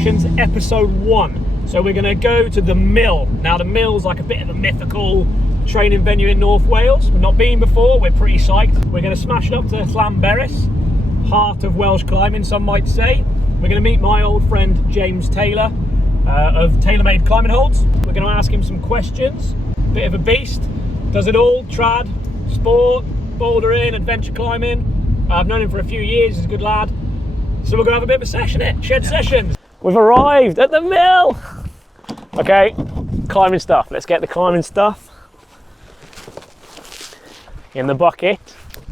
Sessions episode 1. So we're going to go to the Mill. Now the Mill's like a bit of a mythical training venue in North Wales. We've not been before, we're pretty psyched. We're going to smash it up to Llanberis, heart of Welsh climbing, some might say. We're going to meet my old friend James Taylor of Taylor Made Climbing Holds. We're going to ask him some questions. Bit of a beast, does it all, trad, sport, bouldering, adventure climbing. I've known him for a few years, he's a good lad. So we're going to have a bit of a session here, Shed Sessions. We've arrived at the Mill. Okay, climbing stuff. Let's get the climbing stuff in the bucket.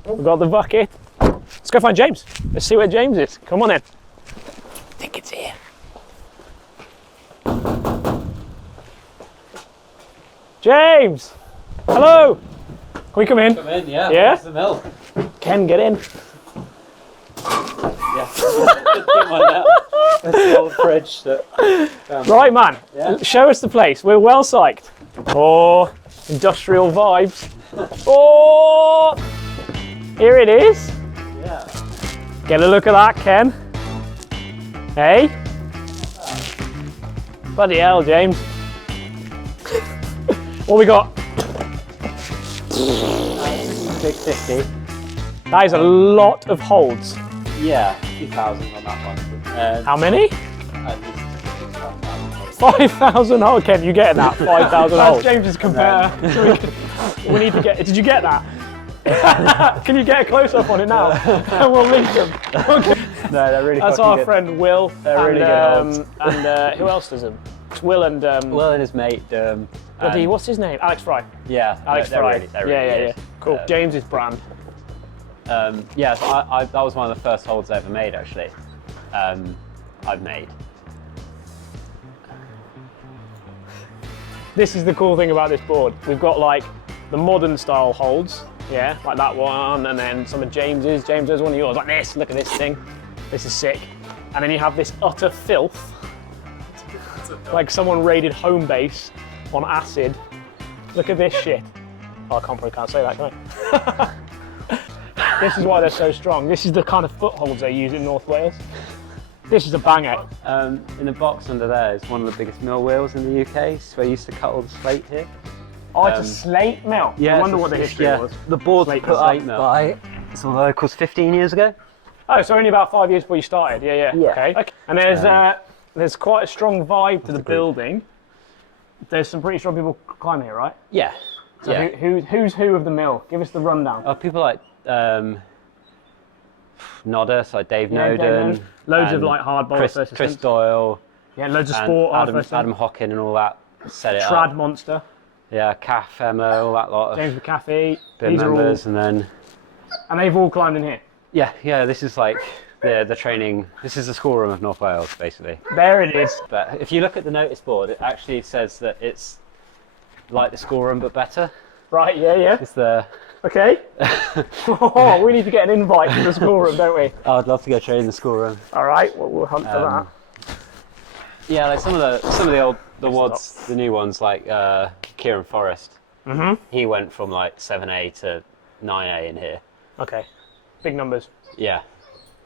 We've got the bucket. Let's go find James. Let's see where James is. Come on in. I think it's here. James! Hello! Can we come in? Come in, yeah. Yeah? It's the Mill. Ken, get in. Yeah. Get one out. That's the old fridge that. Right, man. Yeah. Show us the place. We're well psyched. Oh, industrial vibes. Oh, here it is. Yeah. Get a look at that, Ken. Hey. Bloody hell, James. What we got? Big 50. That is a lot of holds. Yeah, 2,000 on that one. How many? At least 5,000 holds. Ken, you getting that? 5,000 holds. That's James's compare. We need to get. Did you get that? Can you get a close up on it now? And we'll link them. Okay. No, they're really That's fucking our good. friend Will. They're and, really good holds. And who else does them? It's Will and Will and his mate. what's his name? Alex Fry. Yeah, Alex they're Fry. Really, they're really yeah. good. Cool. James's brand. Yeah, so that was one of the first holds I ever made, actually. I've made. This is the cool thing about this board. We've got like the modern style holds, yeah, like that one, and then some of James's. James, there's one of yours, like this. Look at this thing. This is sick. And then you have this utter filth, like someone raided home base on acid. Look at this shit. Oh, I probably can't say that, can I? This is why they're so strong. This is the kind of footholds they use in North Wales. This is a banger. In the box under there is one of the biggest mill wheels in the UK. So I used to cut all the slate here. Oh, it's a slate mill. Yeah, I wonder what the history was. The board's Slate put mill. up by some locals 15 years ago. Oh, so only about 5 years before you started. Yeah. Okay. And there's quite a strong vibe to the building. There's some pretty strong people climbing here, right? Yeah. So who's who of the Mill? Give us the rundown. People like Nodder, so like Dave Noden. Loads of like hardball first Chris assistants. Doyle. Yeah, loads of And sport. Adam Hockin and all that set it Trad up. Monster. Yeah, Caf, Emma, all that lot of James McAfee. bit These are all, members, and then and they've all climbed in here. yeah, this is like the training. This is the schoolroom of North Wales, basically. There it is. But if you look at the notice board, it actually says that it's like the schoolroom but better. Right. Yeah. It's the. Okay. Oh, we need to get an invite to the schoolroom, don't we? I'd love to go train in the schoolroom. All right. We'll hunt for that. Yeah, like some of the wads, the new ones, like Kieran Forrest. He went from like 7A to 9A in here. Okay. Big numbers. Yeah.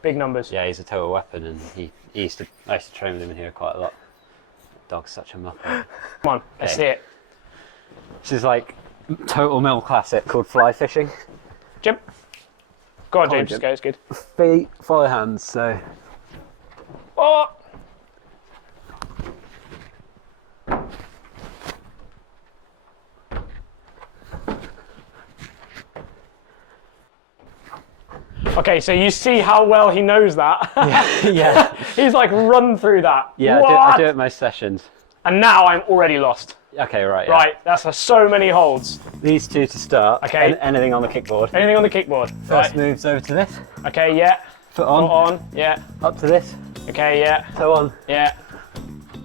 Big numbers. Yeah, he's a total weapon, and I used to train with him in here quite a lot. Dog's such a muppet. Come on, let's see it. This is like total mill classic called fly fishing. Jump. Go on, Come on, James. Jim. Let's go. It's good. Feet, follow hands. So. Oh. Okay, so you see how well he knows that. Yeah. He's like run through that. Yeah, What? I do it most sessions. And now I'm already lost. Okay, right. Yeah. Right, that's so many holds. These two to start. Okay. And anything on the kickboard. Anything on the kickboard? First Right. moves over to this. Okay, yeah. Foot on. Foot on, yeah. Up to this. Okay, yeah. Toe on. Yeah.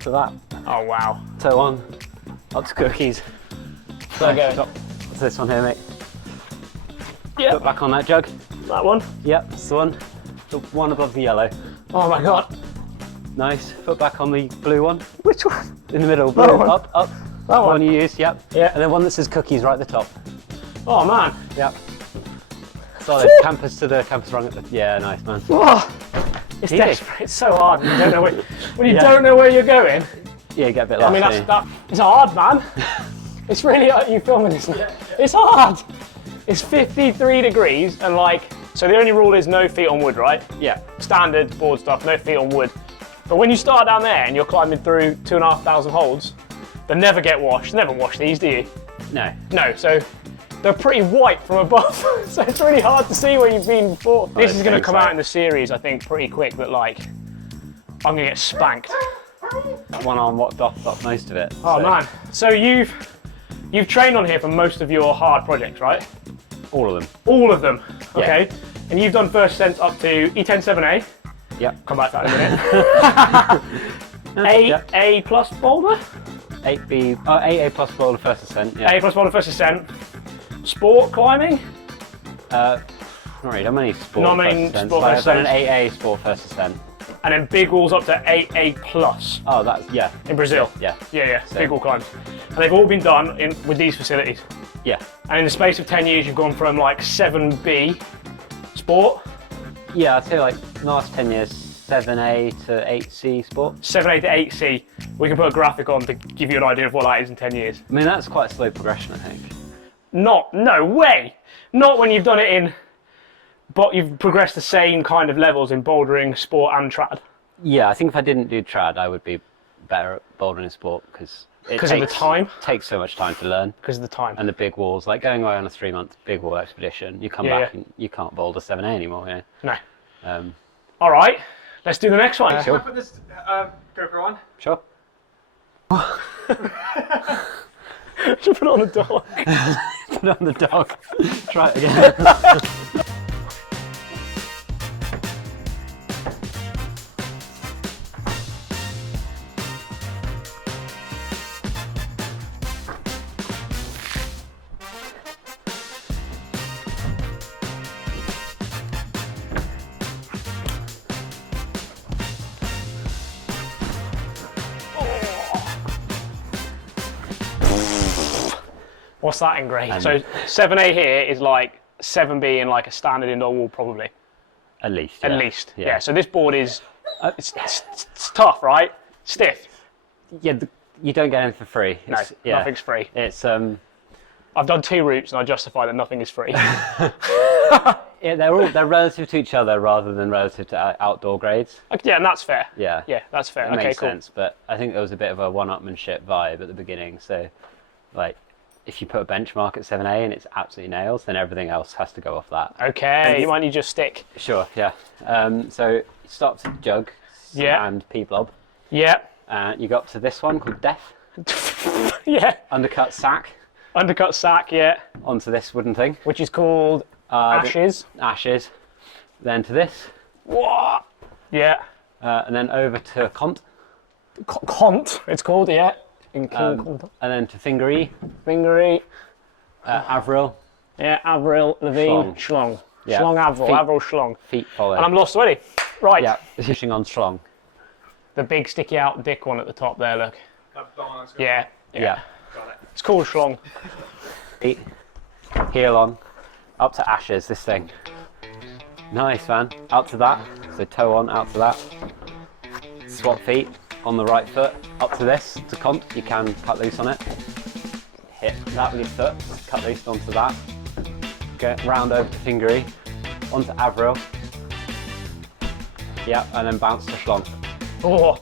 To that. Oh, wow. Toe on. Up to cookies. There we go. Up to this one here, mate. Yeah. Put back on that jug. That one. Yep, that's the one. The one above the yellow. Oh my God. Nice. Foot back on the blue one. Which one? In the middle. Blue. That one. Up. That one. you used, yep. Yeah. And then one that says cookies right at the top. Oh man. Yep. Solid. Campers to the campers rung at the. Yeah, nice man. Oh. It's desperate. It's so hard when you don't know don't know where you're going. Yeah, you get a bit lost. I mean, it's hard, man. It's really hard. You filming this? It's hard. It's 53 degrees and so the only rule is no feet on wood, right? Yeah. Standard board stuff, no feet on wood. But when you start down there and you're climbing through 2,500 holds, they never get washed. Never wash these, do you? No. No, so they're pretty white from above. So it's really hard to see where you've been before. This is gonna come out in the series, I think, pretty quick, but I'm gonna get spanked. One arm locked off most of it. Oh man. So you've trained on here for most of your hard projects, right? All of them. All of them, okay. Yeah. And you've done first ascents up to E107A. Yep. Come back to that in a minute. A plus boulder? 8B, 8A plus boulder first ascent, yeah. A plus boulder first ascent. Sport climbing? Not really, how many sport Not first many ascents? sport I've first done an ascents. 8A sport first ascent. And then big walls up to 8A plus. Oh, that's, yeah. In Brazil? Yeah. Yeah, big wall climbs. And they've all been done with these facilities. Yeah. And in the space of 10 years, you've gone from 7B sport. Yeah, I'd say the last 10 years, 7A to 8C sport. 7A to 8C. We can put a graphic on to give you an idea of what that is in 10 years. I mean, that's quite a slow progression, I think. No way! Not when you've done it but you've progressed the same kind of levels in bouldering, sport and trad. Yeah, I think if I didn't do trad, I would be better at bouldering in sport because of the time? Takes so much time to learn. Because of the time. And the big walls, like going away on a 3-month big wall expedition, you come back and you can't boulder 7A anymore. No. Um, All right, let's do the next one. Sure. Can I put this GoPro on? Sure. Just put it on the dog. Put it on the dog. Try it again. What's that in grade? So 7A here is 7B in a standard indoor wall probably. At least. At Yeah. least. Yeah. Yeah. So this board is it's tough, right? Stiff. Yeah, you don't get anything for free. No, nothing's free. It's I've done 2 routes and I justify that nothing is free. yeah, they're relative to each other rather than relative to outdoor grades. Yeah, and that's fair. Yeah. Yeah, that's fair. It Okay, makes cool. sense, but I think there was a bit of a one-upmanship vibe at the beginning. So, if you put a benchmark at 7A and it's absolutely nails, then everything else has to go off that. Okay, you might need your stick. Sure, yeah. So you start to jug Yeah. and P-blob. Yeah. You got to this one called Death. Yeah. Undercut sack Undercut sack, yeah. onto this wooden thing. Which is called ashes. Ashes. Then to this. What? Yeah. And then over to Cont. Cont, it's called, yeah. And then to Fingery. Fingery. Avril. Yeah, Avril, Levine, Schlong. Schlong. Yeah. Schlong, Avril, Feet. Avril, Schlong. Feet follow. And I'm lost already. Right. Yeah, fishing on Schlong. The big sticky out dick one at the top there, look. That's good. Yeah. Yeah. Got it. It's called Schlong. Feet. Heel on. Up to Ashes, this thing. Nice, man. Out to that. So toe on, out to that. Swap feet on the right foot. Up to this, to Cont. You can cut loose on it. Hit that with your foot. Cut loose onto that. Go round over to Fingery. Onto Avril. Yep, and then bounce to Schlong. Oh.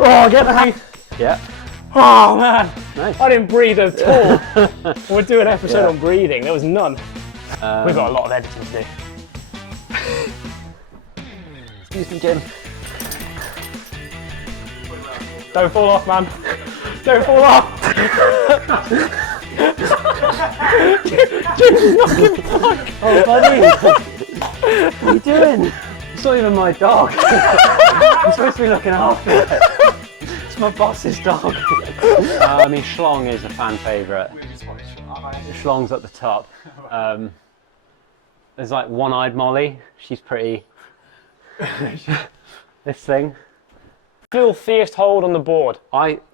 Oh, get the hang. Yeah. Oh, man. Nice. I didn't breathe at all. We'll do an episode Yeah. on breathing. There was none. We've got a lot of editing to do. Excuse me, Jim. Don't fall off, man. Don't fall off. Jim's knocking back. Oh, buddy. What are you doing? It's not even my dog. I'm supposed to be looking after it. It's my boss's dog. I mean, Schlong is a fan favourite. Schlong's at the top. There's one-eyed Molly. She's pretty. This thing. Filthiest hold on the board.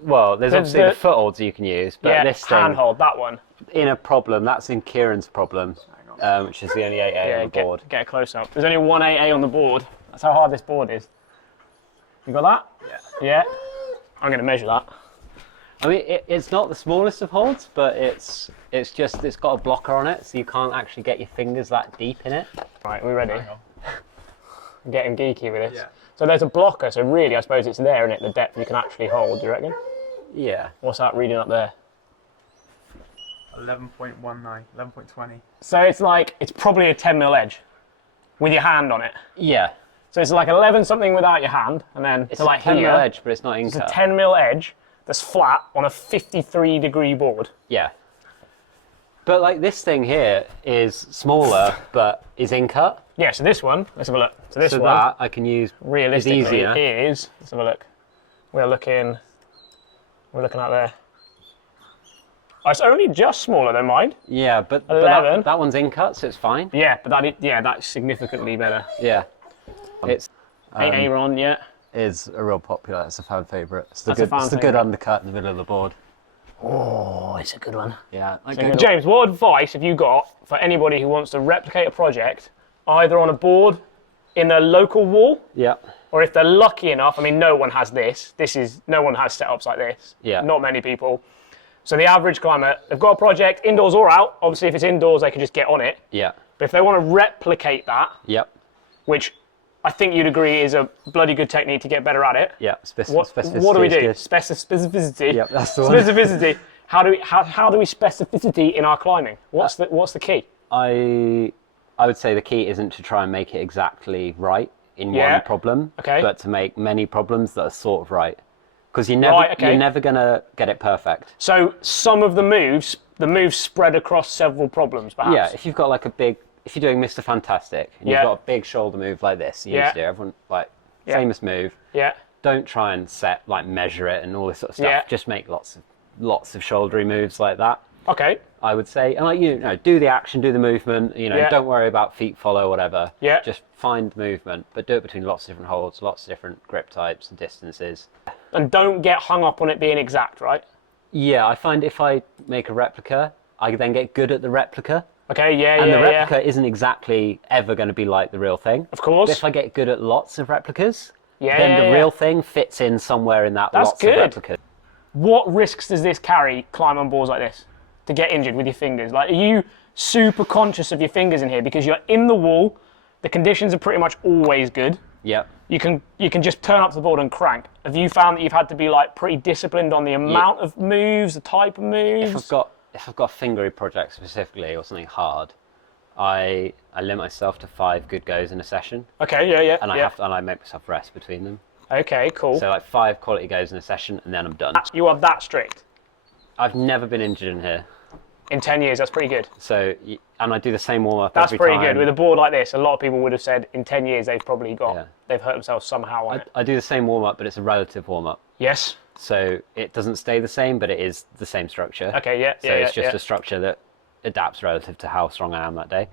Well, there's obviously the footholds you can use, but Yeah, this thing handhold, that one. in a problem. That's in Kieran's problem. Hang which is the only 8A on the board. Get a close up. There's only one 8A on the board. That's how hard this board is. You got that? Yeah. Yeah. I'm going to measure that. I mean, it's not the smallest of holds, but it's got a blocker on it, so you can't actually get your fingers that deep in it. Right, we ready? I'm getting geeky with this. Yeah. So there's a blocker, so really I suppose it's there, isn't it? The depth you can actually hold, do you reckon? Yeah. What's that reading up there? 11.19, 11.20. So it's probably a 10mm edge with your hand on it. Yeah. So it's like 11 something without your hand, and then it's to like a 10mm here, edge, but it's not in cut. It's a 10mm edge that's flat on a 53-degree board. Yeah. But like this thing here is smaller, but is in cut. Yeah, so this one, let's have a look. So this one, that I can use realistically is easier. Is, let's have a look. We're looking at there. Oh, it's only just smaller than mine. Yeah, but 11. That one's in cut, so it's fine. Yeah, but that's significantly better. Yeah. It's 8A Ron, yeah. Is a real popular. It's a fan favourite. It's the That's good undercut in the middle of the board. Oh, it's a good one. Yeah. James, what advice have you got for anybody who wants to replicate a project, either on a board in a local wall, yeah, or if they're lucky enough? I mean, no one has this. No one has setups like this. Yeah. Not many people. So the average climber, they've got a project indoors or out. Obviously, if it's indoors, they can just get on it. Yeah. But if they want to replicate that, yep, which I think you'd agree is a bloody good technique to get better at it. Yeah. Specificity. What do we do? Specificity. Yep, that's the one. Specificity. How do we specificity in our climbing? What's the key? I would say the key isn't to try and make it exactly right in one problem, but to make many problems that are sort of right. Because you're never gonna get it perfect. So some of the moves spread across several problems, perhaps. Yeah, if you've got like if you're doing Mr. Fantastic and you've got a big shoulder move like this, you need to do everyone famous move. Yeah. Don't try and measure it and all this sort of stuff. Yeah. Just make lots of shouldery moves like that. Okay. I would say, and do the action, do the movement. Don't worry about feet follow, whatever. Yeah. Just find movement, but do it between lots of different holds, lots of different grip types and distances. And don't get hung up on it being exact, right? Yeah, I find if I make a replica, I then get good at the replica. Okay, and the replica isn't exactly ever going to be like the real thing. Of course. But if I get good at lots of replicas, then the real thing fits in somewhere in that lots of replicas. What risks does this carry, climb on boards like this, to get injured with your fingers? Like, are you super conscious of your fingers in here because you're in the wall, the conditions are pretty much always good. Yep. You can just turn up to the board and crank. Have you found that you've had to be pretty disciplined on the amount of moves, the type of moves? If I've got a fingery project specifically or something hard, I limit myself to 5 good goes in a session. Okay, yeah. And I make myself rest between them. Okay, cool. So 5 quality goes in a session and then I'm done. You are that strict? I've never been injured in here. In 10 years, that's pretty good. So, and I do the same warm-up every time. That's pretty good. With a board like this, a lot of people would have said in 10 years they've probably they've hurt themselves somehow on it. I do the same warm-up, but it's a relative warm-up. Yes. So it doesn't stay the same, but it is the same structure. Okay, yeah. So it's just a structure that adapts relative to how strong I am that day.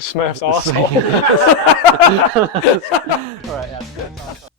Smurf's arsehole. Alright, yeah, that's good.